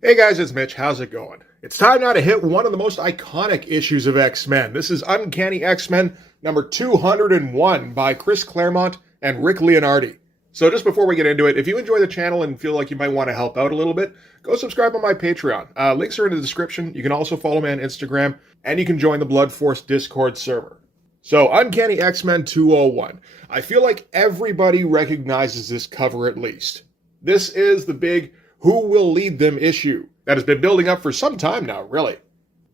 Hey guys, it's Mitch. How's it going? It's time now to hit one of the most iconic issues of X-Men. This is Uncanny X-Men number 201 by Chris Claremont and Rick Leonardi. So just before we get into it, if you enjoy the channel and feel like you might want to help out a little bit, go subscribe on my Patreon. Links are in the description. You can also follow me on Instagram, and you can join the Blood Force Discord server. So, Uncanny X-Men 201. I feel like everybody recognizes this cover at least. This is the big who will lead them issue that has been building up for some time now, really.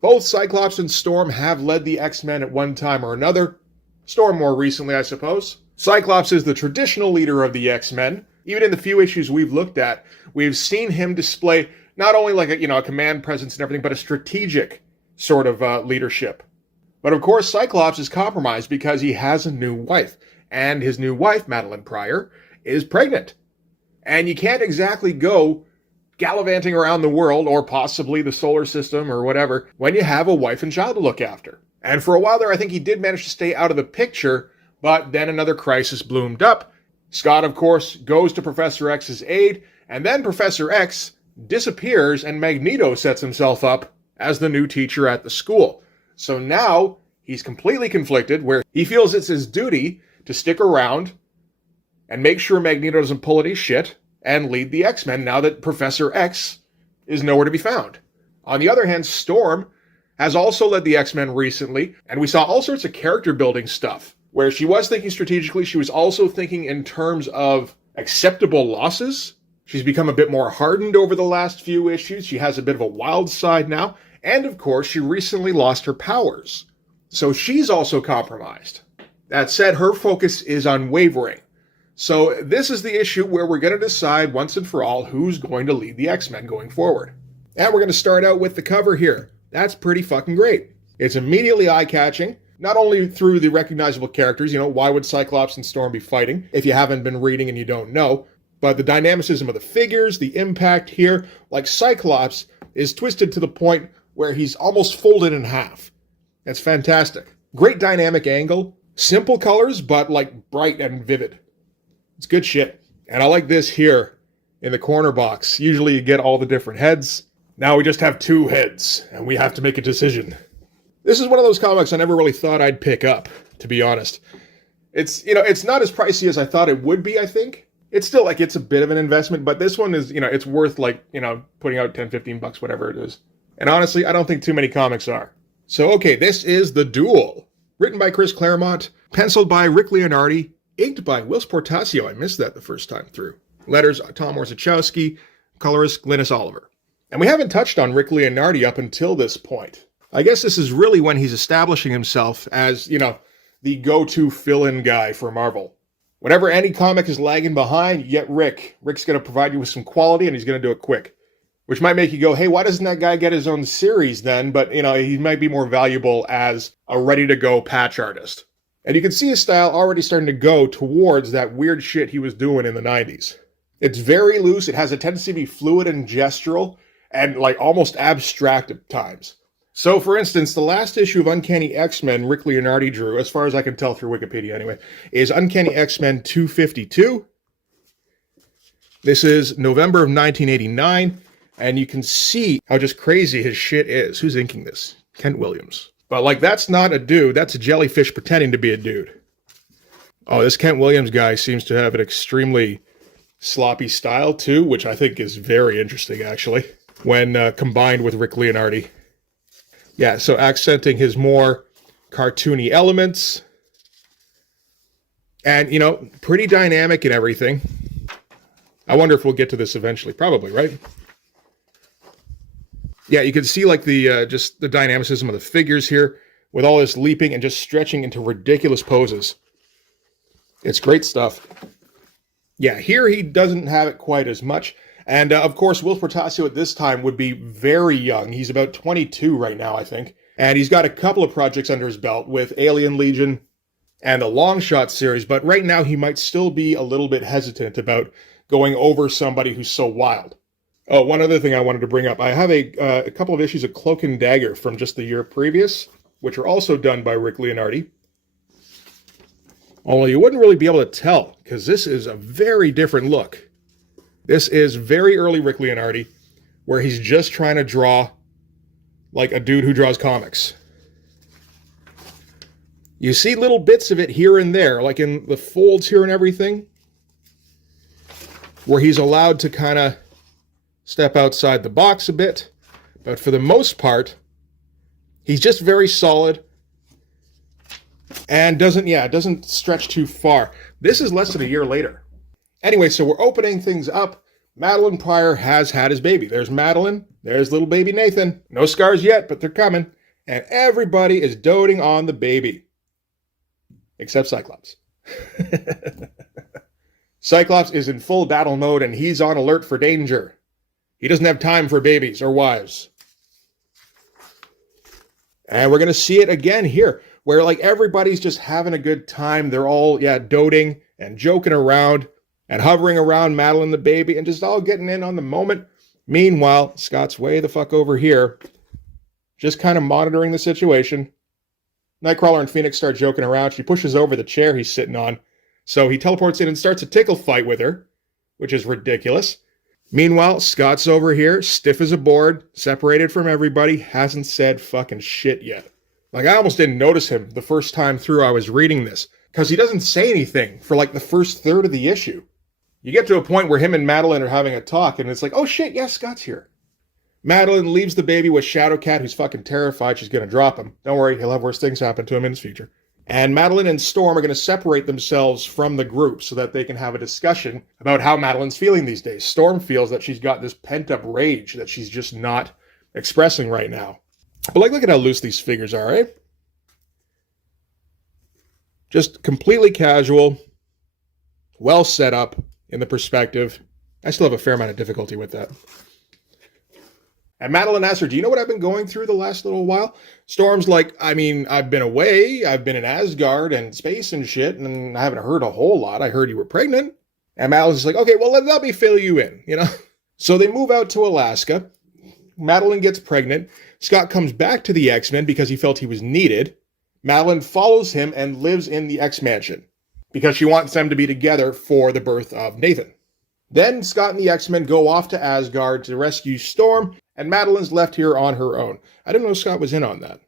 Both Cyclops and Storm have led the X-Men at one time or another. Storm more recently, I suppose. Cyclops is the traditional leader of the X-Men. Even in the few issues we've looked at, we've seen him display not only like a command presence and everything, but a strategic sort of leadership. But of course, Cyclops is compromised because he has a new wife. And his new wife, Madeline Pryor, is pregnant. And you can't exactly go gallivanting around the world, or possibly the solar system, or whatever, when you have a wife and child to look after. And for a while there, I think he did manage to stay out of the picture, but then another crisis bloomed up. Scott, of course, goes to Professor X's aid, and then Professor X disappears, and Magneto sets himself up as the new teacher at the school. So now, he's completely conflicted, where he feels it's his duty to stick around and make sure Magneto doesn't pull any shit, and lead the X-Men now that Professor X is nowhere to be found. On the other hand, Storm has also led the X-Men recently, and we saw all sorts of character building stuff, where she was thinking strategically, she was also thinking in terms of acceptable losses. She's become a bit more hardened over the last few issues, she has a bit of a wild side now, and of course, she recently lost her powers. So she's also compromised. That said, her focus is unwavering. So this is the issue where we're going to decide once and for all who's going to lead the X-Men going forward. And we're going to start out with the cover here. That's pretty fucking great. It's immediately eye-catching, not only through the recognizable characters, why would Cyclops and Storm be fighting if you haven't been reading and you don't know, but the dynamicism of the figures, the impact here, like Cyclops is twisted to the point where he's almost folded in half. That's fantastic. Great dynamic angle, simple colors, but like bright and vivid. It's good shit. And I like this here in the corner box. Usually you get all the different heads. Now we just have two heads, and we have to make a decision. This is one of those comics I never really thought I'd pick up, to be honest. It's not as pricey as I thought it would be, I think. It's still it's a bit of an investment, but this one is, it's worth putting out 10, 15 bucks, whatever it is. And honestly, I don't think too many comics are. So, okay, this is The Duel. Written by Chris Claremont, penciled by Rick Leonardi, inked by Whilce Portacio. I missed that the first time through. Letters, Tom Orzechowski. Colorist, Glynis Oliver. And we haven't touched on Rick Leonardi up until this point. I guess this is really when he's establishing himself as, the go-to fill-in guy for Marvel. Whenever any comic is lagging behind, you get Rick. Rick's going to provide you with some quality, and he's going to do it quick. Which might make you go, hey, why doesn't that guy get his own series then? But, he might be more valuable as a ready-to-go patch artist. And you can see his style already starting to go towards that weird shit he was doing in the 90s. It's very loose, it has a tendency to be fluid and gestural, and almost abstract at times. So, for instance, the last issue of Uncanny X-Men Rick Leonardi drew, as far as I can tell through Wikipedia anyway, is Uncanny X-Men 252. This is November of 1989, and you can see how just crazy his shit is. Who's inking this? Kent Williams. But, that's not a dude. That's a jellyfish pretending to be a dude. Oh, this Kent Williams guy seems to have an extremely sloppy style, too, which I think is very interesting, actually, when combined with Rick Leonardi. Yeah, so accenting his more cartoony elements. And, pretty dynamic and everything. I wonder if we'll get to this eventually. Probably, right? Yeah, you can see just the dynamicism of the figures here with all this leaping and just stretching into ridiculous poses. It's great stuff. Yeah, here he doesn't have it quite as much. And of course, Whilce Portacio at this time would be very young. He's about 22 right now, I think. And he's got a couple of projects under his belt with Alien Legion and the Long Shot series. But right now, he might still be a little bit hesitant about going over somebody who's so wild. Oh, one other thing I wanted to bring up. I have a couple of issues of Cloak and Dagger from just the year previous, which are also done by Rick Leonardi. Only you wouldn't really be able to tell, because this is a very different look. This is very early Rick Leonardi, where he's just trying to draw like a dude who draws comics. You see little bits of it here and there, like in the folds here and everything, where he's allowed to kind of step outside the box a bit. But for the most part, he's just very solid and doesn't stretch too far. This is less than a year later. Anyway, so we're opening things up. Madeline Pryor has had his baby. There's Madeline. There's little baby Nathan. No scars yet, but they're coming. And everybody is doting on the baby. Except Cyclops. Cyclops is in full battle mode and he's on alert for danger. He doesn't have time for babies or wives. And we're going to see it again here, where like everybody's just having a good time. They're all, doting and joking around and hovering around Madeline the baby and just all getting in on the moment. Meanwhile, Scott's way the fuck over here, just kind of monitoring the situation. Nightcrawler and Phoenix start joking around. She pushes over the chair he's sitting on. So he teleports in and starts a tickle fight with her, which is ridiculous. Meanwhile, Scott's over here, stiff as a board, separated from everybody, hasn't said fucking shit yet. Like, I almost didn't notice him the first time through I was reading this, because he doesn't say anything for like the first third of the issue. You get to a point where him and Madeline are having a talk, and it's like, oh shit, yes, Scott's here. Madeline leaves the baby with Shadowcat, who's fucking terrified she's going to drop him. Don't worry, he'll have worse things happen to him in his future. And Madeline and Storm are going to separate themselves from the group so that they can have a discussion about how Madeline's feeling these days. Storm feels that she's got this pent-up rage that she's just not expressing right now. But like, look at how loose these figures are, eh? Just completely casual, well set up in the perspective. I still have a fair amount of difficulty with that. And Madeline asks her, do you know what I've been going through the last little while? Storm's like, I mean, I've been away. I've been in Asgard and space and shit, and I haven't heard a whole lot. I heard you were pregnant. And Madeline's like, okay, well, let me fill you in, you know? So they move out to Alaska. Madeline gets pregnant. Scott comes back to the X-Men because he felt he was needed. Madeline follows him and lives in the X-Mansion because she wants them to be together for the birth of Nathan. Then Scott and the X-Men go off to Asgard to rescue Storm, and Madeline's left here on her own. I didn't know Scott was in on that.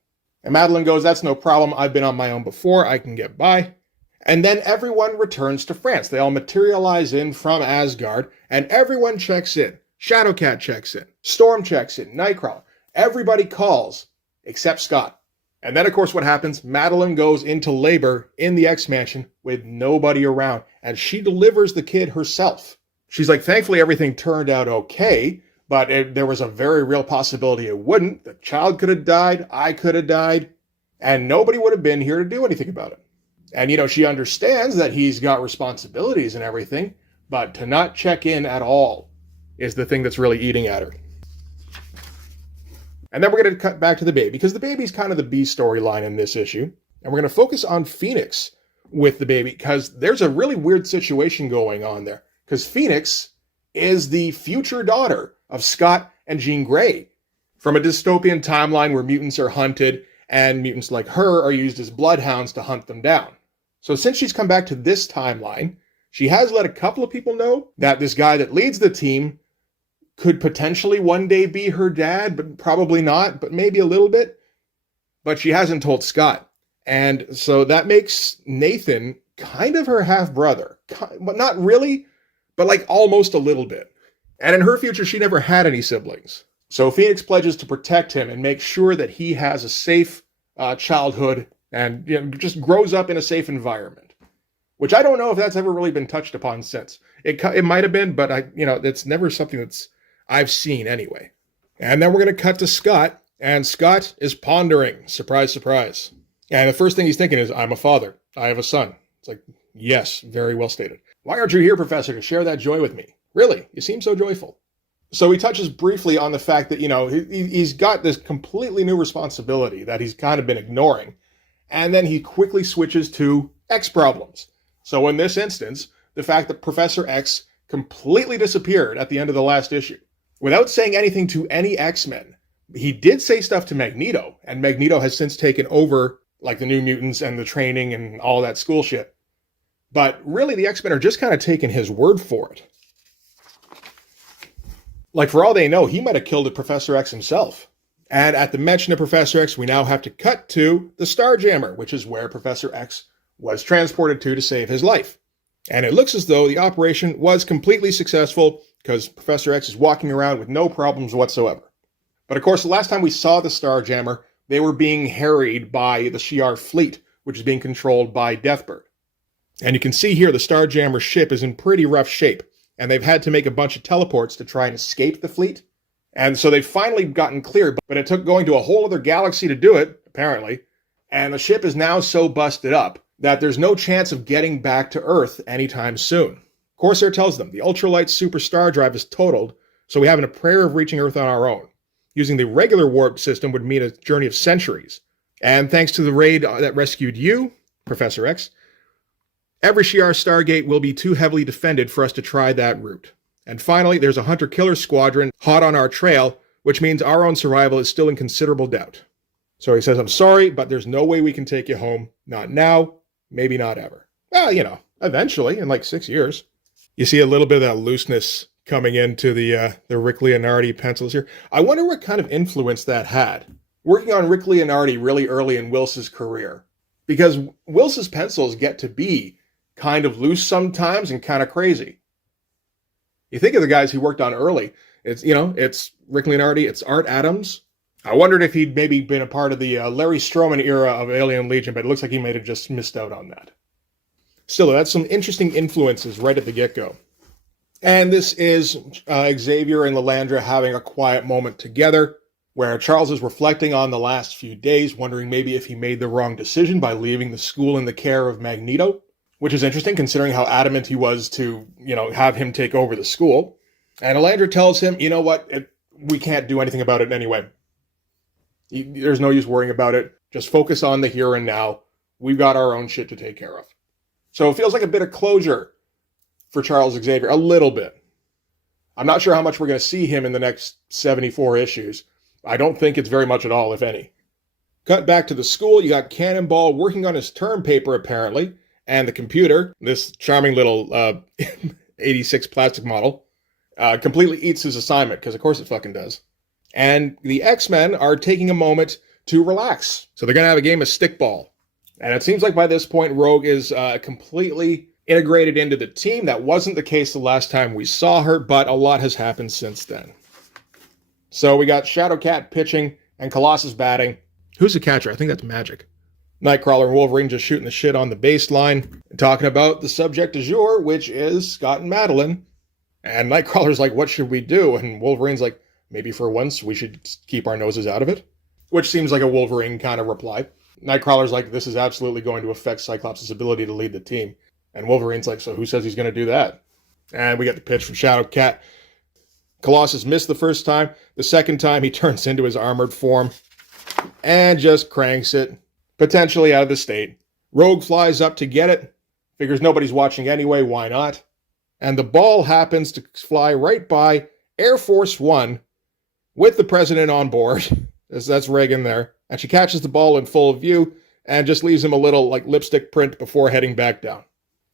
And Madeline goes, that's no problem. I've been on my own before. I can get by. And then everyone returns to France. They all materialize in from Asgard, and everyone checks in. Shadowcat checks in. Storm checks in. Nightcrawler. Everybody calls, except Scott. And then, of course, what happens? Madeline goes into labor in the X-Mansion with nobody around, and she delivers the kid herself. She's like, thankfully, everything turned out okay, but there was a very real possibility it wouldn't. The child could have died, I could have died, and nobody would have been here to do anything about it. And, you know, she understands that he's got responsibilities and everything, but to not check in at all is the thing that's really eating at her. And then we're going to cut back to the baby, because the baby's kind of the B storyline in this issue. And we're going to focus on Phoenix with the baby, because there's a really weird situation going on there. Because Phoenix is the future daughter of Scott and Jean Grey from a dystopian timeline where mutants are hunted and mutants like her are used as bloodhounds to hunt them down. So since she's come back to this timeline, she has let a couple of people know that this guy that leads the team could potentially one day be her dad, but probably not, but maybe a little bit. But she hasn't told Scott. And so that makes Nathan kind of her half-brother. But not really, but like almost a little bit. And in her future, she never had any siblings. So Phoenix pledges to protect him and make sure that he has a safe childhood and, you know, just grows up in a safe environment. Which I don't know if that's ever really been touched upon since. It might have been, but it's never something that's I've seen anyway. And then we're going to cut to Scott, and Scott is pondering. Surprise, surprise. And the first thing he's thinking is, I'm a father. I have a son. It's like, yes, very well stated. Why aren't you here, Professor, to share that joy with me? Really? You seem so joyful. So he touches briefly on the fact that, you know, he's got this completely new responsibility that he's kind of been ignoring. And then he quickly switches to X problems. So in this instance, the fact that Professor X completely disappeared at the end of the last issue. Without saying anything to any X-Men, he did say stuff to Magneto, and Magneto has since taken over, like, the New Mutants and the training and all that school shit. But really, the X-Men are just kind of taking his word for it. Like, for all they know, he might have killed Professor X himself. And at the mention of Professor X, we now have to cut to the Starjammer, which is where Professor X was transported to save his life. And it looks as though the operation was completely successful because Professor X is walking around with no problems whatsoever. But of course, the last time we saw the Starjammer, they were being harried by the Shi'ar fleet, which is being controlled by Deathbird. And you can see here the Starjammer ship is in pretty rough shape, and they've had to make a bunch of teleports to try and escape the fleet. And so they've finally gotten clear, but it took going to a whole other galaxy to do it, apparently. And the ship is now so busted up that there's no chance of getting back to Earth anytime soon. Corsair tells them the ultralight super star drive is totaled, so we have a prayer of reaching Earth on our own. Using the regular warp system would mean a journey of centuries. And thanks to the raid that rescued you, Professor X, every Shi'ar Stargate will be too heavily defended for us to try that route. And finally, there's a hunter-killer squadron hot on our trail, which means our own survival is still in considerable doubt. So he says, I'm sorry, but there's no way we can take you home. Not now, maybe not ever. Well, eventually, in like 6 years. You see a little bit of that looseness coming into the Rick Leonardi pencils here. I wonder what kind of influence that had. Working on Rick Leonardi really early in Wils's career. Because Wils's pencils get to be kind of loose sometimes and kind of crazy. You think of the guys he worked on early. It's Rick Leonardi, it's Art Adams. I wondered if he'd maybe been a part of the Larry Stroman era of Alien Legion, but it looks like he might have just missed out on that. Still, that's some interesting influences right at the get-go. And this is Xavier and Lilandra having a quiet moment together, where Charles is reflecting on the last few days, wondering maybe if he made the wrong decision by leaving the school in the care of Magneto. Which is interesting considering how adamant he was to, have him take over the school. And Lilandra tells him, you know what, we can't do anything about it anyway. There's no use worrying about it. Just focus on the here and now. We've got our own shit to take care of. So it feels like a bit of closure for Charles Xavier, a little bit. I'm not sure how much we're going to see him in the next 74 issues. I don't think it's very much at all, if any. Cut back to the school, you got Cannonball working on his term paper, apparently. And the computer, this charming little 86 plastic model, completely eats his assignment, because of course it fucking does. And the X-Men are taking a moment to relax. So they're going to have a game of stickball. And it seems like by this point, Rogue is completely integrated into the team. That wasn't the case the last time we saw her, but a lot has happened since then. So we got Shadowcat pitching and Colossus batting. Who's the catcher? I think that's Magic. Nightcrawler and Wolverine just shooting the shit on the baseline and talking about the subject du jour, which is Scott and Madeline. And Nightcrawler's like, what should we do? And Wolverine's like, maybe for once we should keep our noses out of it. Which seems like a Wolverine kind of reply. Nightcrawler's like, this is absolutely going to affect Cyclops' ability to lead the team. And Wolverine's like, so who says he's going to do that? And we get the pitch from Shadowcat. Colossus missed the first time. The second time he turns into his armored form and just cranks it. Potentially out of the state. Rogue flies up to get it. Figures nobody's watching anyway, why not? And the ball happens to fly right by Air Force One with the president on board. That's Reagan there. And she catches the ball in full view and just leaves him a little lipstick print before heading back down.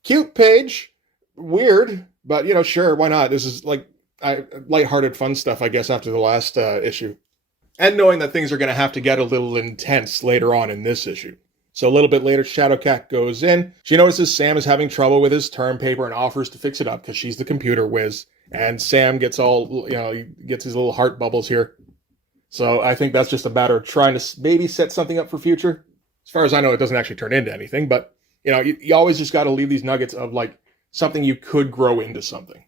Cute page. Weird, but sure, why not? This is lighthearted fun stuff, I guess, after the last issue. And knowing that things are going to have to get a little intense later on in this issue. So a little bit later, Shadowcat goes in. She notices Sam is having trouble with his term paper and offers to fix it up because she's the computer whiz. And Sam gets he gets his little heart bubbles here. So I think that's just a matter of trying to maybe set something up for future. As far as I know, it doesn't actually turn into anything. But, you always just got to leave these nuggets of something you could grow into something.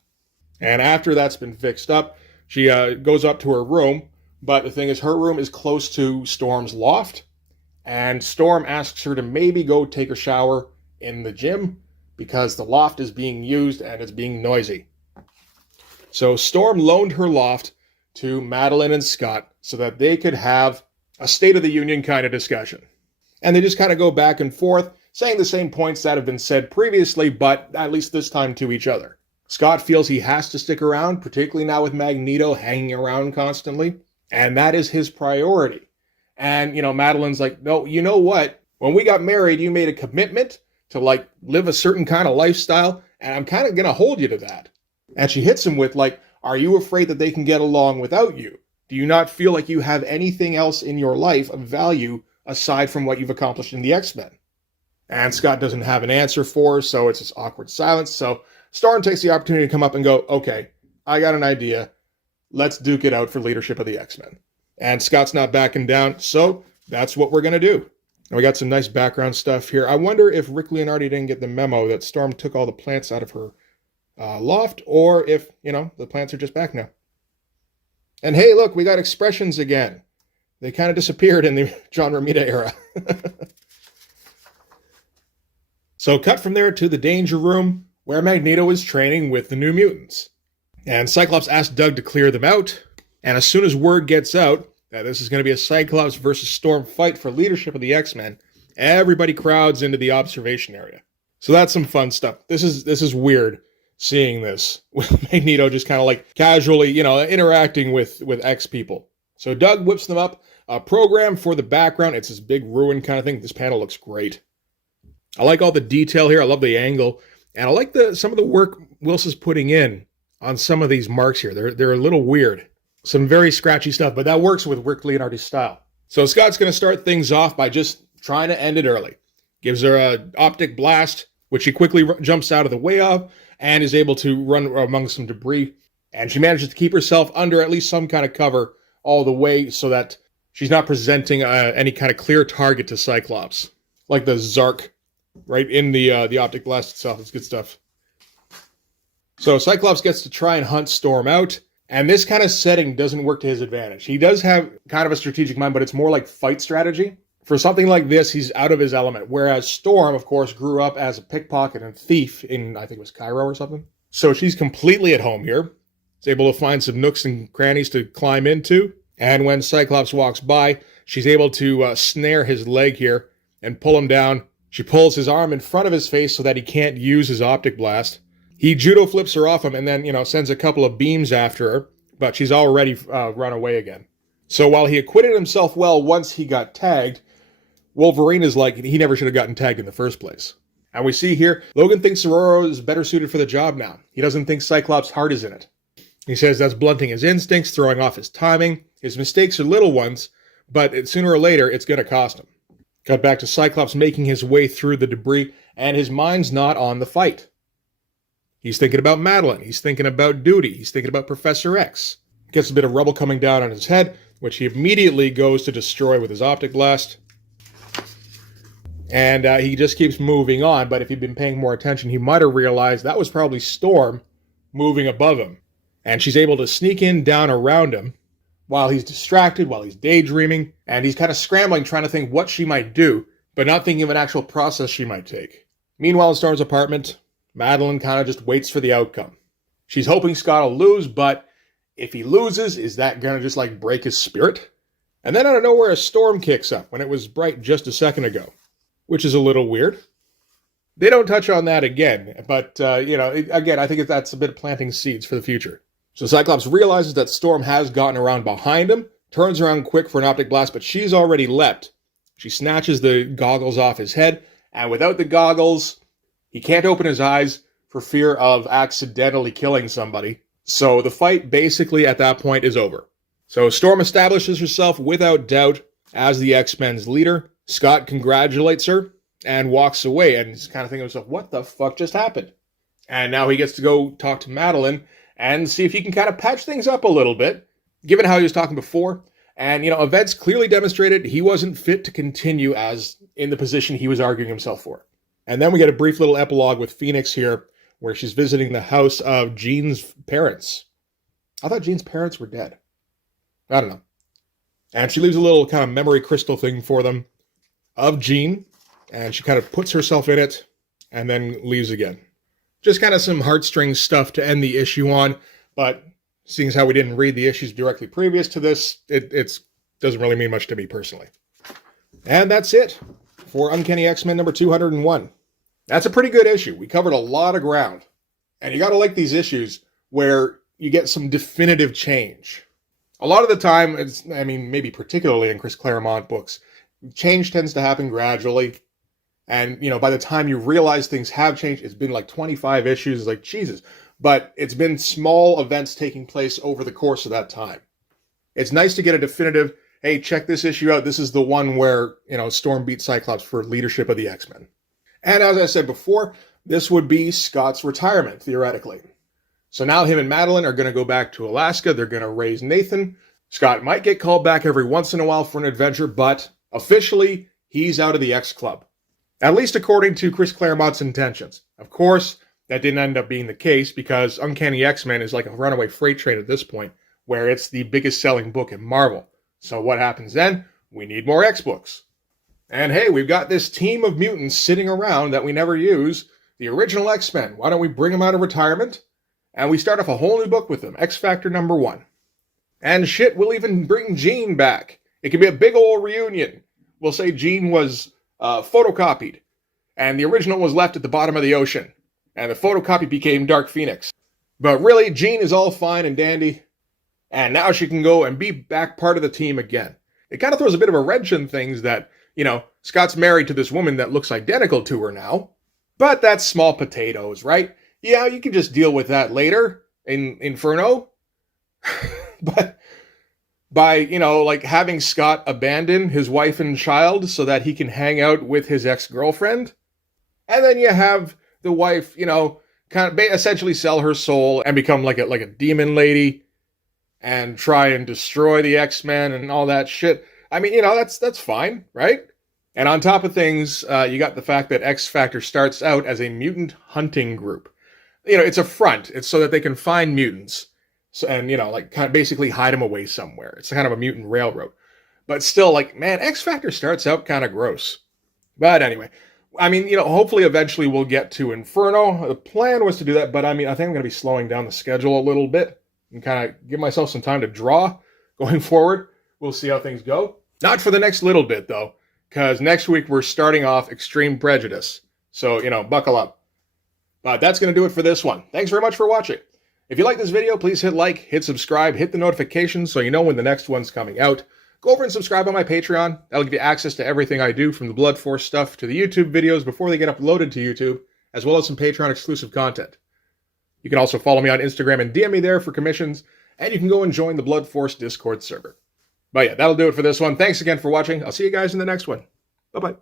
And after that's been fixed up, she goes up to her room. But the thing is, her room is close to Storm's loft, and Storm asks her to maybe go take a shower in the gym because the loft is being used and it's being noisy. So Storm loaned her loft to Madeline and Scott so that they could have a State of the Union kind of discussion. And they just kind of go back and forth, saying the same points that have been said previously, but at least this time to each other. Scott feels he has to stick around, particularly now with Magneto hanging around constantly. And that is his priority. And, Madeline's like, no, you know what? When we got married, you made a commitment to, live a certain kind of lifestyle, and I'm kind of going to hold you to that. And she hits him with, Are you afraid that they can get along without you? Do you not feel like you have anything else in your life of value aside from what you've accomplished in the X-Men? And Scott doesn't have an answer for her, so it's this awkward silence. So Storm takes the opportunity to come up and go, okay, I got an idea. Let's duke it out for leadership of the X-Men. And Scott's not backing down, so that's what we're going to do. And we got some nice background stuff here. I wonder if Rick Leonardi didn't get the memo that Storm took all the plants out of her loft, or if, the plants are just back now. And hey, look, we got expressions again. They kind of disappeared in the John Romita era. So cut from there to the Danger Room, where Magneto is training with the New Mutants. And Cyclops asks Doug to clear them out. And as soon as word gets out that this is going to be a Cyclops versus Storm fight for leadership of the X-Men, everybody crowds into the observation area. So that's some fun stuff. This is weird, seeing this with Magneto just kind of like casually, interacting with X people. So Doug whips them up a program for the background. It's this big ruin kind of thing. This panel looks great. I like all the detail here. I love the angle. And I like some of the work Wilson's putting in on some of these marks here. They're a little weird. Some very scratchy stuff, but that works with Rick Leonardi's style. So Scott's going to start things off by just trying to end it early. Gives her an optic blast, which she quickly jumps out of the way of, and is able to run among some debris. And she manages to keep herself under at least some kind of cover all the way so that she's not presenting any kind of clear target to Cyclops. Like the Zark right in the optic blast itself. It's good stuff. So Cyclops gets to try and hunt Storm out. And this kind of setting doesn't work to his advantage. He does have kind of a strategic mind, but it's more like fight strategy. For something like this, he's out of his element. Whereas Storm, of course, grew up as a pickpocket and thief in, I think it was Cairo or something. So she's completely at home here. She's able to find some nooks and crannies to climb into. And when Cyclops walks by, she's able to snare his leg here and pull him down. She pulls his arm in front of his face so that he can't use his optic blast. He judo flips her off him and then, sends a couple of beams after her, but she's already run away again. So while he acquitted himself well once he got tagged, Wolverine is like, he never should have gotten tagged in the first place. And we see here, Logan thinks Sororo is better suited for the job now. He doesn't think Cyclops' heart is in it. He says that's blunting his instincts, throwing off his timing. His mistakes are little ones, but sooner or later, it's going to cost him. Cut back to Cyclops making his way through the debris, and his mind's not on the fight. He's thinking about Madeline. He's thinking about duty. He's thinking about Professor X. Gets a bit of rubble coming down on his head, which he immediately goes to destroy with his optic blast. And he just keeps moving on, but if he'd been paying more attention, he might have realized that was probably Storm moving above him. And she's able to sneak in down around him while he's distracted, while he's daydreaming, and he's kind of scrambling, trying to think what she might do, but not thinking of an actual process she might take. Meanwhile, in Storm's apartment, Madeline kind of just waits for the outcome. She's hoping Scott will lose, but if he loses, is that going to just like break his spirit? And then out of nowhere, a storm kicks up when it was bright just a second ago, which is a little weird. They don't touch on that again, but, again, I think that's a bit of planting seeds for the future. So Cyclops realizes that Storm has gotten around behind him, turns around quick for an optic blast, but she's already leapt. She snatches the goggles off his head, and without the goggles, he can't open his eyes for fear of accidentally killing somebody. So the fight basically at that point is over. So Storm establishes herself without doubt as the X-Men's leader. Scott congratulates her and walks away, and he's kind of thinking to himself, what the fuck just happened? And now he gets to go talk to Madeline and see if he can kind of patch things up a little bit, given how he was talking before. And, events clearly demonstrated he wasn't fit to continue as in the position he was arguing himself for. And then we get a brief little epilogue with Phoenix here, where she's visiting the house of Jean's parents. I thought Jean's parents were dead. I don't know. And she leaves a little kind of memory crystal thing for them of Jean, and she kind of puts herself in it, and then leaves again. Just kind of some heartstrings stuff to end the issue on, but seeing as how we didn't read the issues directly previous to this, it doesn't really mean much to me personally. And that's it for Uncanny X-Men number 201. That's a pretty good issue. We covered a lot of ground. And you got to like these issues where you get some definitive change. A lot of the time, maybe particularly in Chris Claremont books, change tends to happen gradually. And, by the time you realize things have changed, it's been like 25 issues. It's like, Jesus, but it's been small events taking place over the course of that time. It's nice to get a definitive, hey, check this issue out. This is the one where, Storm beats Cyclops for leadership of the X-Men. And as I said before, this would be Scott's retirement, theoretically. So now him and Madeline are going to go back to Alaska. They're going to raise Nathan. Scott might get called back every once in a while for an adventure, but officially, he's out of the X Club. At least according to Chris Claremont's intentions. Of course, that didn't end up being the case because Uncanny X-Men is like a runaway freight train at this point, where it's the biggest selling book in Marvel. So what happens then? We need more X books. And hey, we've got this team of mutants sitting around that we never use, the original X-Men. Why don't we bring them out of retirement? And we start off a whole new book with them, X Factor #1. And shit, we'll even bring Jean back. It could be a big old reunion. We'll say Jean was photocopied, and the original was left at the bottom of the ocean, and the photocopy became Dark Phoenix. But really, Jean is all fine and dandy, and now she can go and be back part of the team again. It kind of throws a bit of a wrench in things that, Scott's married to this woman that looks identical to her now. But that's small potatoes, right? Yeah, you can just deal with that later in Inferno. But by, having Scott abandon his wife and child so that he can hang out with his ex-girlfriend. And then you have the wife, essentially sell her soul and become like a demon lady and try and destroy the X-Men and all that shit. I mean, that's fine, right? And on top of things, you got the fact that X Factor starts out as a mutant hunting group. It's a front. It's so that they can find mutants. So, and, kind of basically hide them away somewhere. It's kind of a mutant railroad. But still, X Factor starts out kind of gross. But anyway, I mean, hopefully eventually we'll get to Inferno. The plan was to do that, but I think I'm going to be slowing down the schedule a little bit and kind of give myself some time to draw going forward. We'll see how things go. Not for the next little bit, though, because next week we're starting off Extreme Prejudice. So, buckle up. But that's going to do it for this one. Thanks very much for watching. If you like this video, please hit like, hit subscribe, hit the notifications so you know when the next one's coming out. Go over and subscribe on my Patreon. That'll give you access to everything I do, from the Blood Force stuff to the YouTube videos before they get uploaded to YouTube, as well as some Patreon exclusive content. You can also follow me on Instagram and DM me there for commissions, and you can go and join the Blood Force Discord server. But yeah, that'll do it for this one. Thanks again for watching. I'll see you guys in the next one. Bye-bye.